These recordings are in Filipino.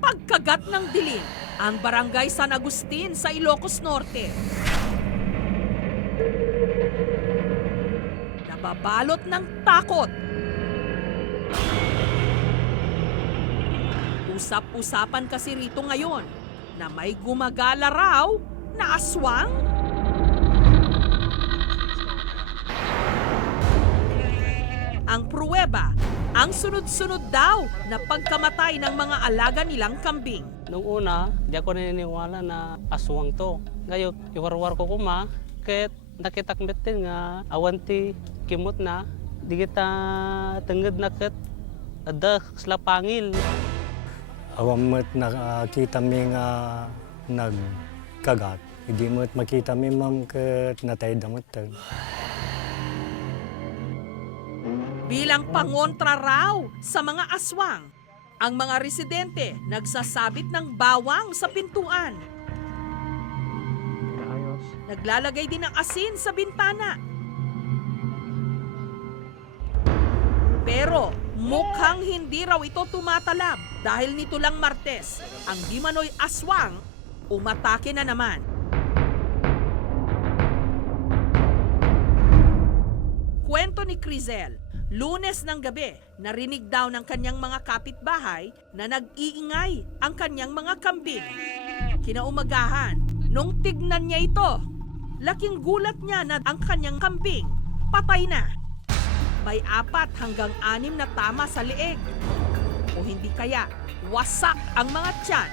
Pagkagat ng dilim, ang barangay San Agustin sa Ilocos Norte. Nababalot ng takot. Usap-usapan kasi rito ngayon na may gumagala raw na aswang. Ang pruweba, ang sunod-sunod daw na pagkamatay ng mga alaga nilang kambing. Nung una, di ako naniniwala na aswang to. Ngayon, iwarwar ko kuma, kahit nakitakbit din nga, awanti kimot na, di kita tenged na kat, ada slapangil. Awam mo't nakita mi nga nagkagat. Hindi mo't makita mi ma'am kat natay damot. Bilang pangontra raw sa mga aswang, ang mga residente nagsasabit ng bawang sa pintuan. Naglalagay din ng asin sa bintana. Pero mukhang hindi raw ito tumatalab dahil nito lang Martes, ang di manoy aswang umatake na naman. Kwento ni Crizel, Lunes ng gabi, narinig daw ng kanyang mga kapitbahay na nag-iingay ang kanyang mga kambing. Kinaumagahan, nung tignan niya ito, laking gulat niya na ang kanyang kambing patay na. May 4 hanggang 6 na tama sa leeg. O hindi kaya, wasak ang mga tiyan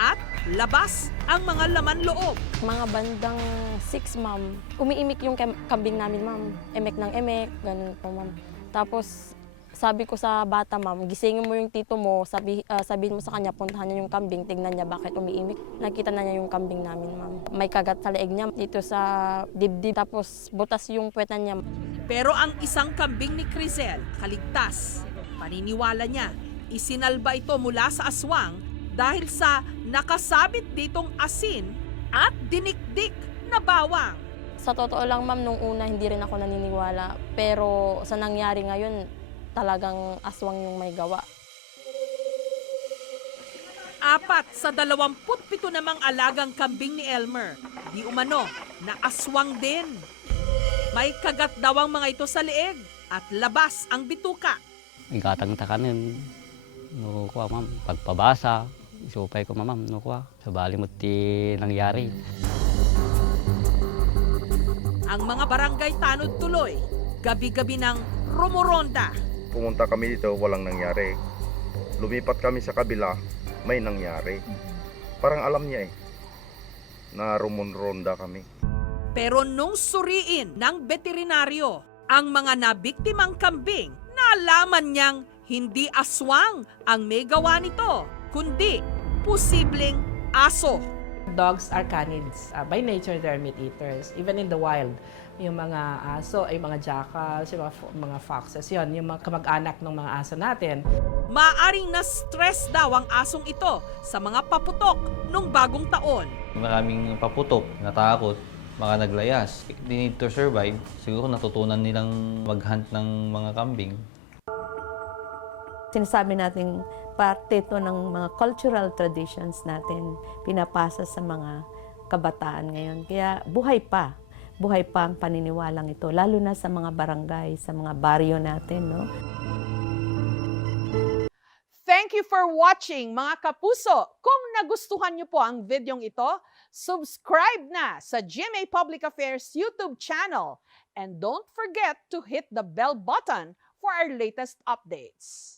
at labas ang mga laman loob. Mga bandang 6, ma'am. Umiimik yung kambing namin, ma'am. Emek ng emek, ganun po, ma'am. Tapos, sabi ko sa bata, ma'am, gisingin mo yung tito mo, sabihin mo sa kanya, puntahan niya yung kambing, tignan niya bakit umiimik. Nakita na niya yung kambing namin, ma'am. May kagat sa leeg niya, dito sa dibdib, tapos butas yung puwetan niya. Pero ang isang kambing ni Crizel, kaligtas. Paniniwala niya, isinalba ito mula sa aswang dahil sa nakasabit ditong asin at dinikdik na bawang. Sa totoo lang, ma'am, nung una hindi rin ako naniniwala. Pero sa nangyari ngayon, talagang aswang yung may gawa. 4 sa 27 namang alagang kambing ni Elmer, di umano na aswang din. May kagat daw ang mga ito sa leeg at labas ang bituka. Ikatang-takanin, no kuha ma'am, pagpabasa, isupay ko ma'am, no kuha, sa bali mo ti nangyari. Ang mga barangay tanod tuloy, gabi-gabi ng rumoronda. Pumunta kami dito, walang nangyari. Lumipat kami sa kabila, may nangyari. Parang alam niya na rumonronda kami. Pero nung suriin ng veterinaryo ang mga nabiktimang kambing, nalaman niyang hindi aswang ang may gawa nito, kundi posibleng aso. Dogs are canids. By nature, they're meat eaters. Even in the wild, yung mga aso, ay mga jackals, yung mga foxes, yun, yung mga kamag-anak ng mga aso natin. Maaring na-stress daw ang asong ito sa mga paputok nung bagong taon. Maraming paputok, natakot, mga naglayas. They need to survive. Siguro natutunan nilang mag-hunt ng mga kambing. Sinasabi natin parte ito ng mga cultural traditions natin, pinapasa sa mga kabataan ngayon. Kaya buhay pa ang paniniwalang ito, lalo na sa mga barangay, sa mga baryo natin, no? Thank you for watching, mga kapuso. Kung nagustuhan niyo po ang videong ito, subscribe na sa GMA Public Affairs YouTube channel. And don't forget to hit the bell button for our latest updates.